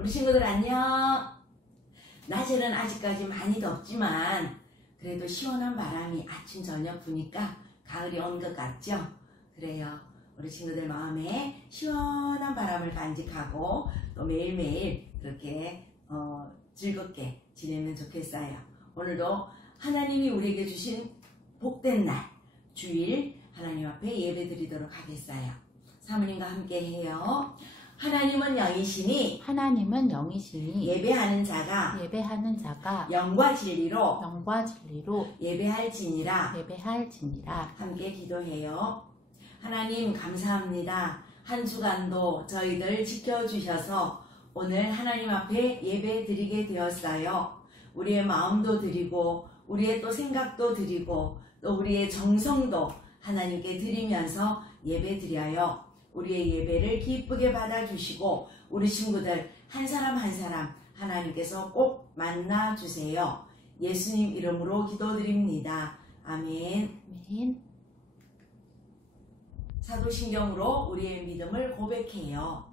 우리 친구들 안녕. 낮에는 아직까지 많이 덥지만 그래도 시원한 바람이 아침 저녁 부니까 가을이 온 것 같죠? 그래요. 우리 친구들 마음에 시원한 바람을 간직하고 또 매일매일 그렇게 즐겁게 지내면 좋겠어요. 오늘도 하나님이 우리에게 주신 복된 날 주일 하나님 앞에 예배 드리도록 하겠어요. 사모님과 함께 해요. 하나님은 영이시니 예배하는 자가 영과 진리로 예배할지니라. 함께 기도해요. 하나님 감사합니다. 한 주간도 저희들 지켜주셔서 오늘 하나님 앞에 예배 드리게 되었어요. 우리의 마음도 드리고 우리의 또 생각도 드리고 또 우리의 정성도 하나님께 드리면서 예배 드려요. 우리의 예배를 기쁘게 받아주시고 우리 친구들 한 사람 한 사람 하나님께서 꼭 만나주세요. 예수님 이름으로 기도드립니다. 아멘. 사도신경으로 우리의 믿음을 고백해요.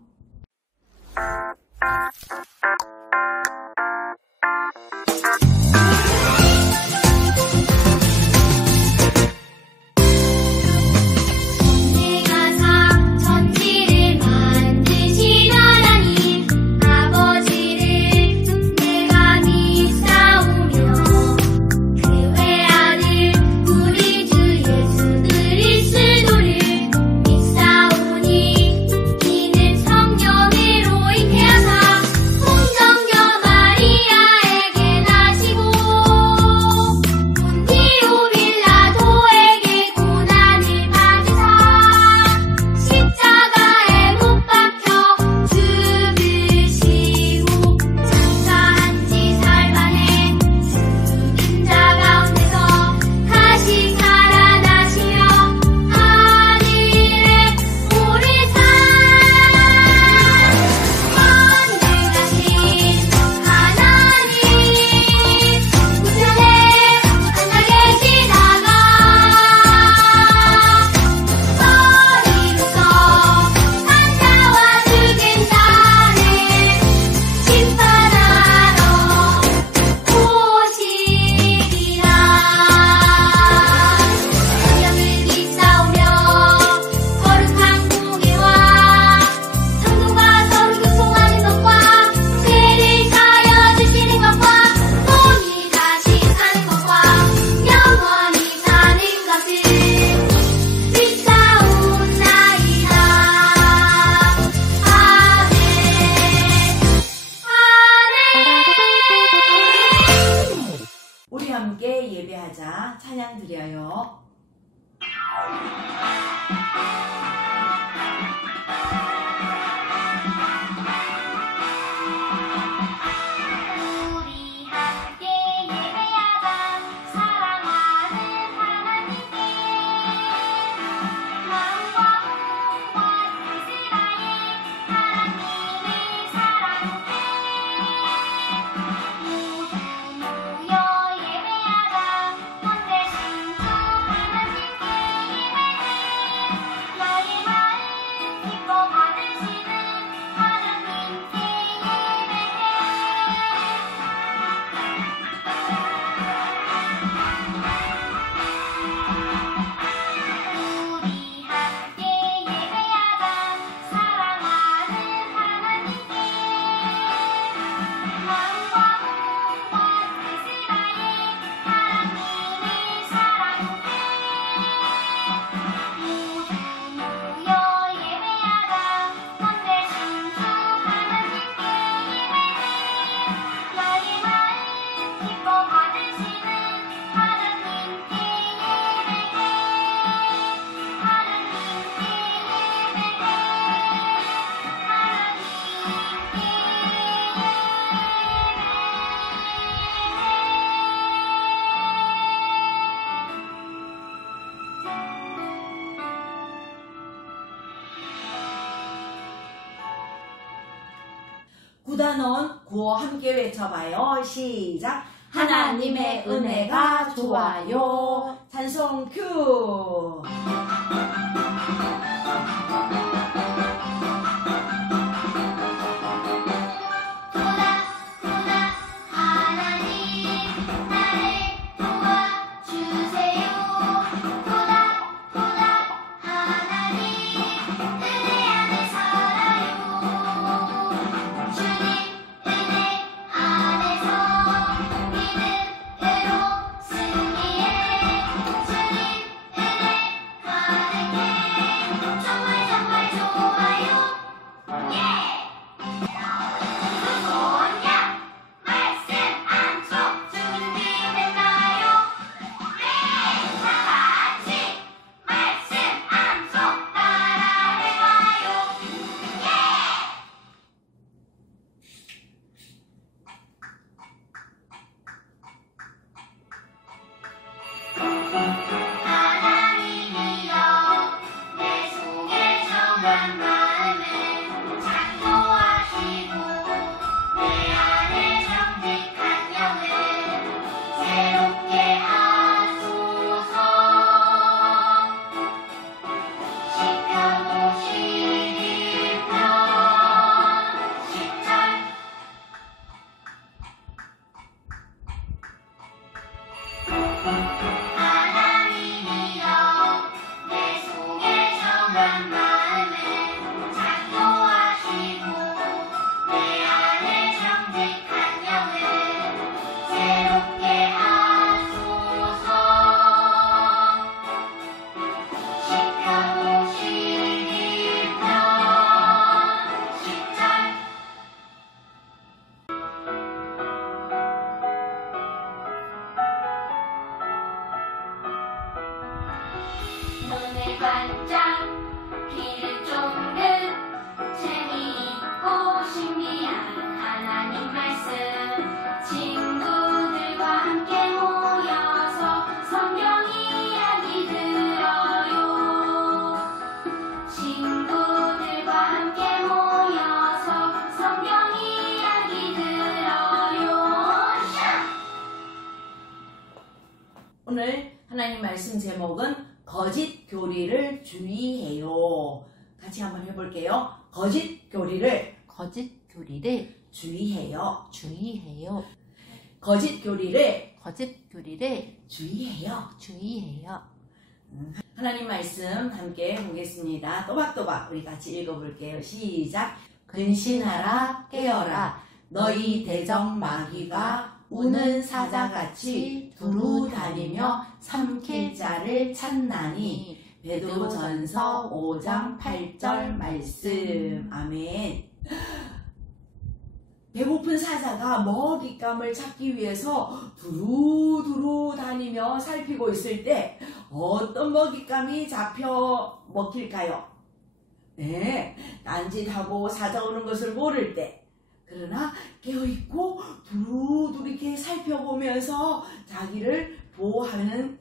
함께 예배하자. 찬양 드려요. 구단원 구호 함께 외쳐봐요. 시작. 하나님의 은혜가 좋아요. 찬송 큐. 마음을 창조하시고 내 안에 정직한 영을 새롭게 하소서. 시편 51편 10절. 하나님이여 내 속에 정한 마음을 창조하시고 내 안에 정직한 영을 새롭게 하소서. 시편 51편 10절. 눈을 반짝 귀를 쫑긋 재미있고 신비한 하나님 말씀 친구들과 함께 모여서 성경 이야기 들어요. 친구들과 함께 모여서 성경 이야기 들어요. 오늘 하나님 말씀 제목은 거짓 교리를 주의해요. 같이 한번 해볼게요. 거짓 교리를 주의해요. 주의해요. 거짓 교리를 주의해요. 하나님 말씀 함께 보겠습니다. 또박또박 우리 같이 읽어볼게요. 시작. 근신하라 깨어라 너희 대적 마귀가 우는 사자같이 두루 다니며 삼킬 자를 찾나니. 베드로전서 5장 8절 말씀. 아멘. 배고픈 사자가 먹잇감을 찾기 위해서 두루두루 다니며 살피고 있을 때 어떤 먹잇감이 잡혀 먹힐까요? 네, 딴짓하고 사자 오는 것을 모를 때, 그러나 깨어있고 두루두루 이렇게 살펴보면서 자기를 보호하는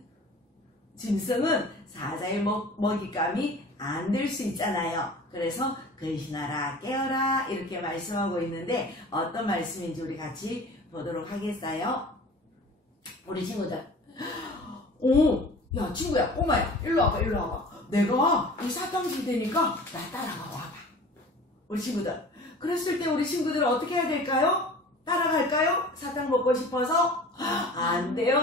짐승은 사자의 먹잇감이 안 될 수 있잖아요. 그래서 근신하라 깨어라 이렇게 말씀하고 있는데 어떤 말씀인지 우리 같이 보도록 하겠어요. 우리 친구들, 야 친구야, 꼬마야, 일로 와봐. 내가 이 사탕 줄 테니까 나 따라가 와봐. 우리 친구들, 그랬을 때 우리 친구들은 어떻게 해야 될까요? 따라갈까요? 사탕 먹고 싶어서? 안 돼요.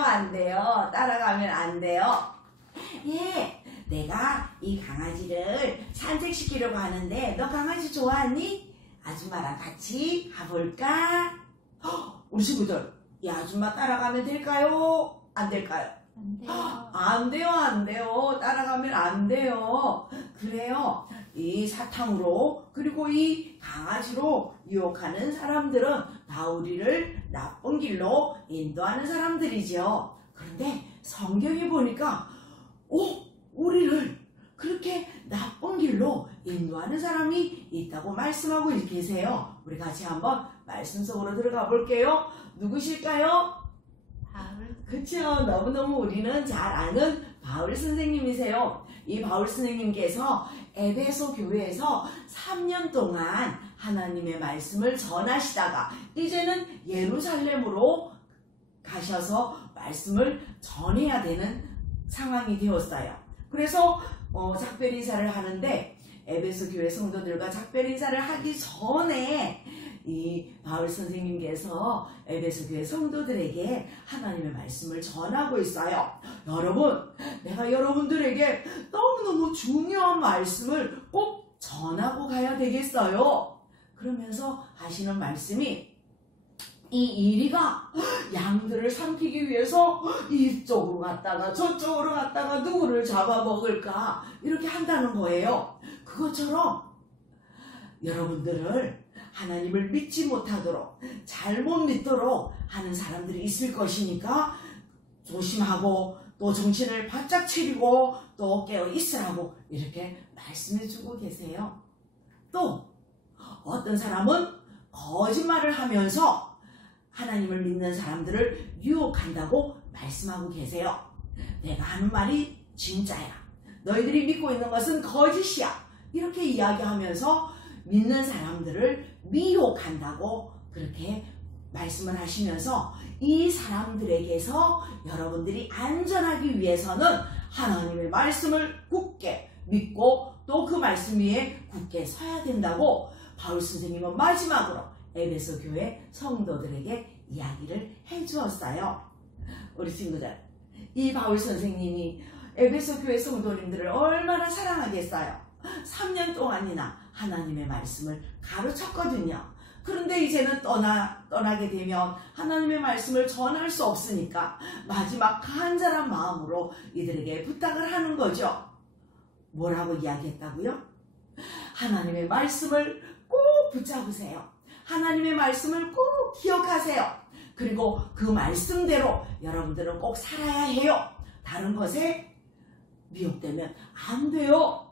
따라가면 안 돼요. 예, 내가 이 강아지를 산책시키려고 하는데 너 강아지 좋아하니? 아줌마랑 같이 가볼까? 우리 친구들, 이 아줌마 따라가면 될까요? 안 될까요? 안 돼요. 따라가면 안 돼요. 그래요. 이 사탕으로 그리고 이 강아지로 유혹하는 사람들은 다 우리를 나쁜 길로 인도하는 사람들이죠. 그런데 성경에 보니까 우리를 그렇게 나쁜 길로 인도하는 사람이 있다고 말씀하고 계세요. 우리 같이 한번 말씀 속으로 들어가 볼게요. 누구실까요? 바울. 그쵸. 너무너무 우리는 잘 아는 바울 선생님이세요. 이 바울 선생님께서 에베소 교회에서 3년 동안 하나님의 말씀을 전하시다가 이제는 예루살렘으로 가셔서 말씀을 전해야 되는 상황이 되었어요. 그래서 작별 인사를 하는데 에베소 교회 성도들과 작별 인사를 하기 전에 이 바울 선생님께서 에베소 교회 성도들에게 하나님의 말씀을 전하고 있어요. 여러분, 내가 여러분들에게 너무너무 중요한 말씀을 꼭 전하고 가야 되겠어요. 그러면서 하시는 말씀이, 이 이리가 양들을 삼키기 위해서 이쪽으로 갔다가 저쪽으로 갔다가 누구를 잡아먹을까 이렇게 한다는 거예요. 그것처럼 여러분들을 하나님을 믿지 못하도록, 잘못 믿도록 하는 사람들이 있을 것이니까 조심하고 또 정신을 바짝 차리고 또 깨어 있으라고 이렇게 말씀해 주고 계세요. 또 어떤 사람은 거짓말을 하면서 하나님을 믿는 사람들을 유혹한다고 말씀하고 계세요. 내가 하는 말이 진짜야. 너희들이 믿고 있는 것은 거짓이야. 이렇게 이야기하면서 믿는 사람들을 미혹한다고 그렇게 말씀을 하시면서 이 사람들에게서 여러분들이 안전하기 위해서는 하나님의 말씀을 굳게 믿고 또 그 말씀 위에 굳게 서야 된다고 바울 선생님은 마지막으로 에베소 교회 성도들에게 이야기를 해주었어요. 우리 친구들, 이 바울 선생님이 에베소 교회 성도님들을 얼마나 사랑하겠어요. 3년 동안이나 하나님의 말씀을 가르쳤거든요. 그런데 이제는 떠나게 되면 하나님의 말씀을 전할 수 없으니까 마지막 간절한 마음으로 이들에게 부탁을 하는 거죠. 뭐라고 이야기했다고요? 하나님의 말씀을 꼭 붙잡으세요. 하나님의 말씀을 꼭 기억하세요. 그리고 그 말씀대로 여러분들은 꼭 살아야 해요. 다른 것에 미혹되면 안 돼요.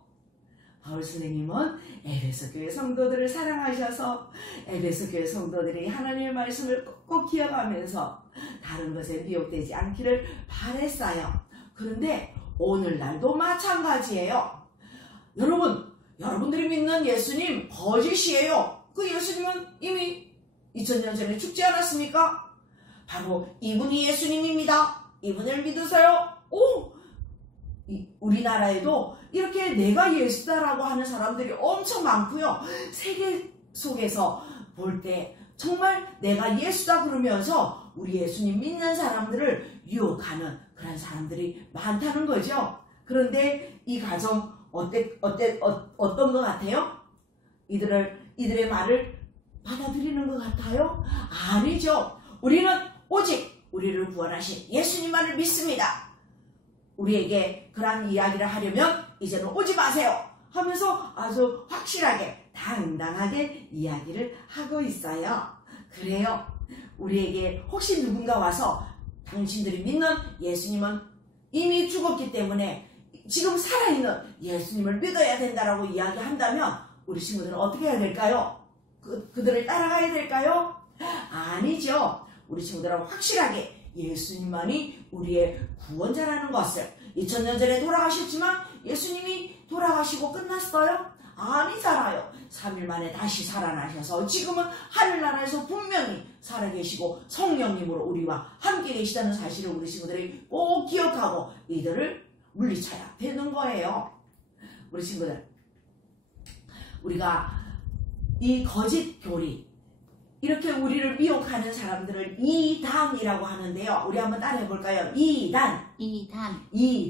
바울 선생님은 에베소 교회 성도들을 사랑하셔서 에베소 교회 성도들이 하나님의 말씀을 꼭 기억하면서 다른 것에 미혹되지 않기를 바랬어요. 그런데 오늘날도 마찬가지예요. 여러분들이 믿는 예수님 거짓이에요. 그 예수님은 이미 2000년 전에 죽지 않았습니까? 바로 이분이 예수님입니다. 이분을 믿으세요. 우리나라에도 이렇게 내가 예수다라고 하는 사람들이 엄청 많고요. 세계 속에서 볼 때 정말 내가 예수다 그러면서 우리 예수님 믿는 사람들을 유혹하는 그런 사람들이 많다는 거죠. 그런데 이 가정 어떤 것 같아요? 이들의 말을 받아들이는 것 같아요? 아니죠. 우리는 오직 우리를 구원하신 예수님만을 믿습니다. 우리에게 그런 이야기를 하려면 이제는 오지 마세요 하면서 아주 확실하게 당당하게 이야기를 하고 있어요. 그래요. 우리에게 혹시 누군가 와서 당신들이 믿는 예수님은 이미 죽었기 때문에 지금 살아있는 예수님을 믿어야 된다라고 이야기한다면 우리 친구들은 어떻게 해야 될까요? 그들을 따라가야 될까요? 아니죠. 우리 친구들은 확실하게 예수님만이 우리의 구원자라는 것을 2000년 전에 돌아가셨지만 예수님이 돌아가시고 끝났어요? 아니잖아요. 3일 만에 다시 살아나셔서 지금은 하늘나라에서 분명히 살아계시고 성령님으로 우리와 함께 계시다는 사실을 우리 친구들이 꼭 기억하고 이들을 물리쳐야 되는 거예요. 우리 친구들, 우리가 이 거짓 교리, 이렇게 우리를 미혹하는 사람들을 이단이라고 하는데요. 우리 한번 따라해 볼까요? 이단. 예,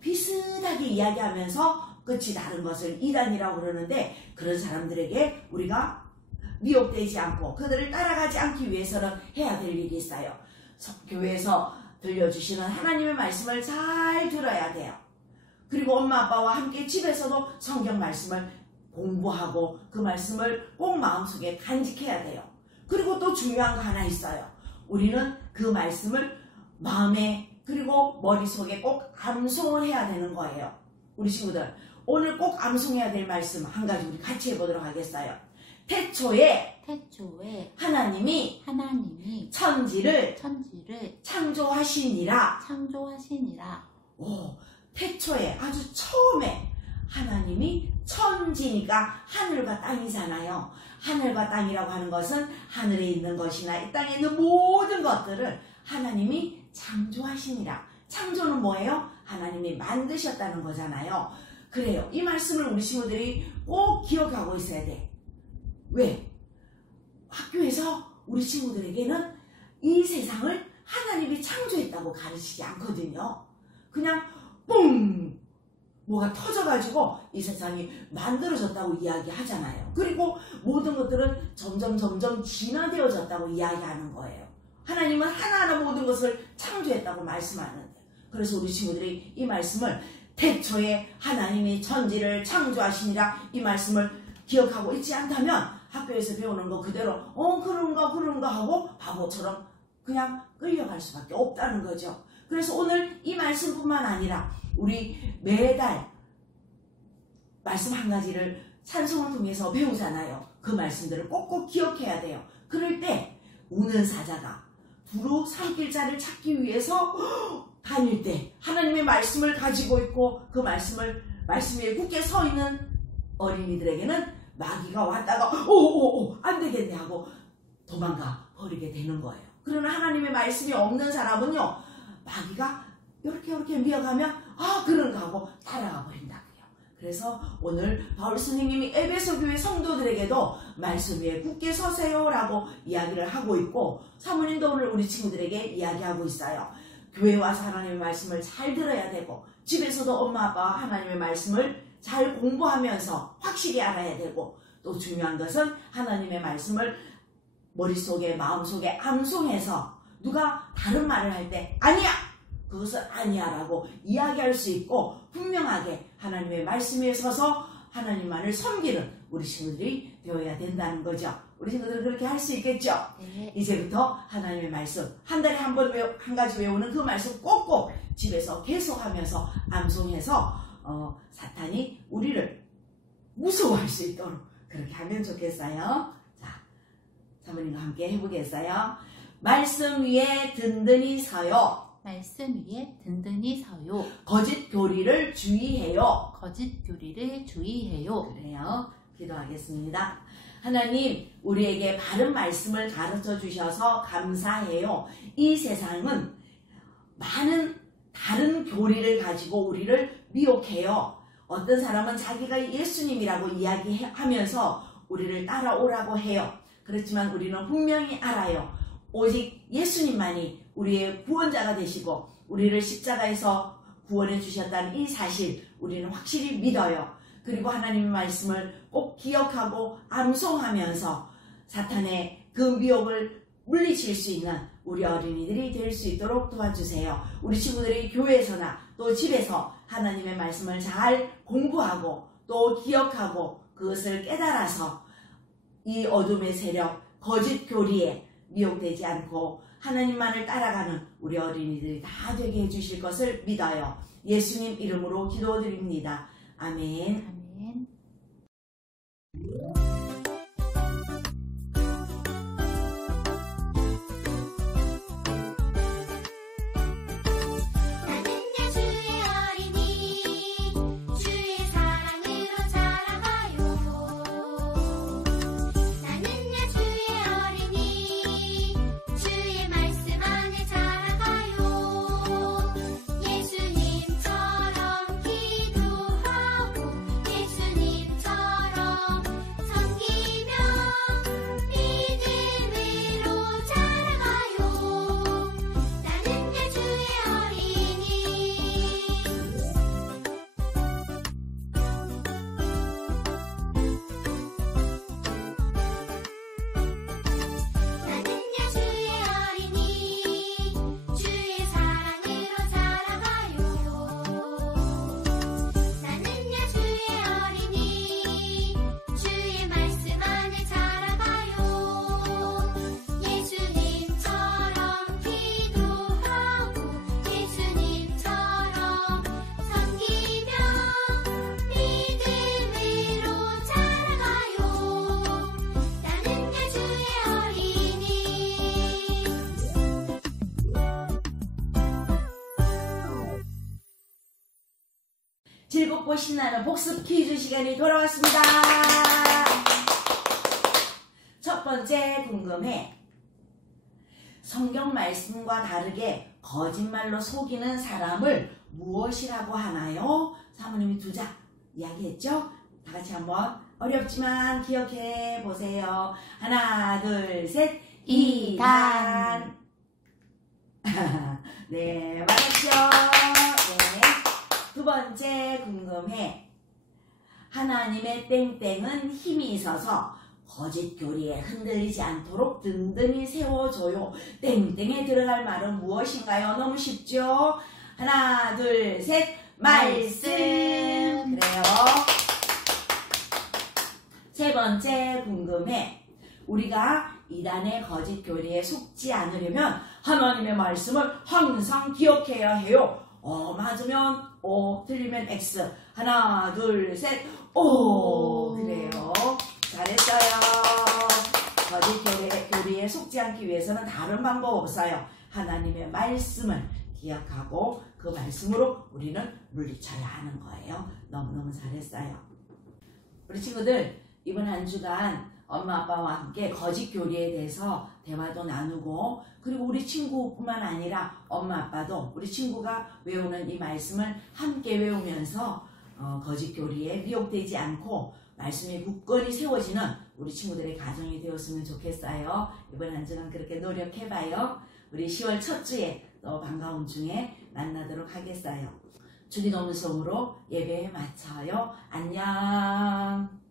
비슷하게 이야기하면서 끝이 다른 것을 이단이라고 그러는데, 그런 사람들에게 우리가 미혹되지 않고 그들을 따라가지 않기 위해서는 해야 될 일이 있어요. 교회에서 들려주시는 하나님의 말씀을 잘 들어야 돼요. 그리고 엄마 아빠와 함께 집에서도 성경 말씀을 공부하고 그 말씀을 꼭 마음속에 간직해야 돼요. 그리고 또 중요한 거 하나 있어요. 우리는 그 말씀을 마음에 그리고 머릿속에 꼭 암송을 해야 되는 거예요. 우리 친구들, 오늘 꼭 암송해야 될 말씀 한 가지 우리 같이 해보도록 하겠어요. 태초에 하나님이 천지를 창조하시니라. 태초에 아주 처음에 하나님이 천지니까 하늘과 땅이잖아요. 하늘과 땅이라고 하는 것은 하늘에 있는 것이나 이 땅에 있는 모든 것들을 하나님이 창조하시니라. 창조는 뭐예요? 하나님이 만드셨다는 거잖아요. 그래요. 이 말씀을 우리 친구들이 꼭 기억하고 있어야 돼. 왜? 학교에서 우리 친구들에게는 이 세상을 하나님이 창조했다고 가르치지 않거든요. 그냥 뿡! 뭐가 터져가지고 이 세상이 만들어졌다고 이야기하잖아요. 그리고 모든 것들은 점점 진화되어졌다고 이야기하는 거예요. 하나님은 하나하나 모든 것을 창조했다고 말씀하는데, 그래서 우리 친구들이 이 말씀을 태초에 하나님이 천지를 창조하시니라, 이 말씀을 기억하고 있지 않다면 학교에서 배우는 거 그대로 그런가 하고 바보처럼 그냥 끌려갈 수밖에 없다는 거죠. 그래서 오늘 이 말씀뿐만 아니라 우리 매달 말씀 한 가지를 찬송을 통해서 배우잖아요. 그 말씀들을 꼭꼭 기억해야 돼요. 그럴 때 우는 사자가 두루 산길자를 찾기 위해서 다닐 때 하나님의 말씀을 가지고 있고 그 말씀 위에 굳게 서 있는 어린이들에게는 마귀가 왔다가 오오오 안 되겠네 하고 도망가 버리게 되는 거예요. 그러나 하나님의 말씀이 없는 사람은요, 마귀가 이렇게 미어가면 그런가 하고 따라가 버린다고요. 그래서 오늘 바울 스님이 에베소 교회 성도들에게도 말씀 위에 굳게 서세요라고 이야기를 하고 있고, 사모님도 오늘 우리 친구들에게 이야기하고 있어요. 교회 와서 하나님의 말씀을 잘 들어야 되고, 집에서도 엄마 아빠가 하나님의 말씀을 잘 공부하면서 확실히 알아야 되고, 또 중요한 것은 하나님의 말씀을 머릿속에 마음속에 암송해서 누가 다른 말을 할 때 아니야! 그것은 아니야 라고 이야기할 수 있고, 분명하게 하나님의 말씀에 서서 하나님만을 섬기는 우리 친구들이 되어야 된다는 거죠. 우리 친구들은 그렇게 할 수 있겠죠? 네. 이제부터 하나님의 말씀 한 달에 한 번 한 가지 외우는 그 말씀 꼭꼭 집에서 계속하면서 암송해서 사탄이 우리를 무서워할 수 있도록 그렇게 하면 좋겠어요. 자, 사모님과 함께 해보겠어요. 말씀 위에 든든히 서요. 말씀 위에 든든히 서요. 거짓 교리를 주의해요. 거짓 교리를 주의해요. 그래요. 기도하겠습니다. 하나님, 우리에게 바른 말씀을 가르쳐 주셔서 감사해요. 이 세상은 많은 다른 교리를 가지고 우리를 미혹해요. 어떤 사람은 자기가 예수님이라고 이야기하면서 우리를 따라오라고 해요. 그렇지만 우리는 분명히 알아요. 오직 예수님만이 우리의 구원자가 되시고 우리를 십자가에서 구원해 주셨다는 이 사실 우리는 확실히 믿어요. 그리고 하나님의 말씀을 꼭 기억하고 암송하면서 사탄의 그 미혹을 물리칠 수 있는 우리 어린이들이 될 수 있도록 도와주세요. 우리 친구들이 교회에서나 또 집에서 하나님의 말씀을 잘 공부하고 또 기억하고 그것을 깨달아서 이 어둠의 세력, 거짓 교리에 미혹되지 않고 하나님만을 따라가는 우리 어린이들이 다 되게 해주실 것을 믿어요. 예수님 이름으로 기도드립니다. 아멘. 아멘. 나는 예수의 어린이 주의 사랑으로 자라가요. 나는 예수의 어린이 주의 말씀 안에 자라가요. 예수님처럼 기도하고 예수님처럼 섬기며 믿음으로 자라가요. 나는 예수의 어린이. 나는 예수의 어린이 주의 사랑으로 자라가요. 나는 예수의 어린이 주의 말씀 안에 자라가요. 예수님처럼 기도하고 예수님처럼 섬기며 믿음으로 자라가요. 나는 예수의 어린이. 즐겁고 신나는 복습 퀴즈 시간이 돌아왔습니다. 첫 번째 궁금해. 성경 말씀과 다르게 거짓말로 속이는 사람을 무엇이라고 하나요? 사모님이 두 자 이야기했죠? 다 같이 한번 어렵지만 기억해 보세요. 하나, 둘, 셋. 이단. 네, 맞았죠? 네. 두 번째 궁금해. 하나님의 땡땡은 힘이 있어서 거짓 교리에 흔들리지 않도록 든든히 세워줘요. 땡땡에 들어갈 말은 무엇인가요? 너무 쉽죠? 하나, 둘, 셋. 말씀. 그래요. 세 번째 궁금해. 우리가 이단의 거짓 교리에 속지 않으려면 하나님의 말씀을 항상 기억해야 해요. 맞으면 O, 틀리면 X. 하나, 둘, 셋. O. 그래요. 잘했어요. 거짓 교리에 속지 않기 위해서는 다른 방법 없어요. 하나님의 말씀을 기억하고 그 말씀으로 우리는 물리쳐야 하는 거예요. 너무너무 잘했어요. 우리 친구들, 이번 한 주간 엄마 아빠와 함께 거짓 교리에 대해서 대화도 나누고 그리고 우리 친구뿐만 아니라 엄마 아빠도 우리 친구가 외우는 이 말씀을 함께 외우면서 거짓 교리에 미혹되지 않고 말씀이 굳건히 세워지는 우리 친구들의 가정이 되었으면 좋겠어요. 이번 한 주간 그렇게 노력해봐요. 우리 10월 첫 주에 또 반가운 중에 만나도록 하겠어요. 주기도문성으로 예배에 마쳐요. 안녕.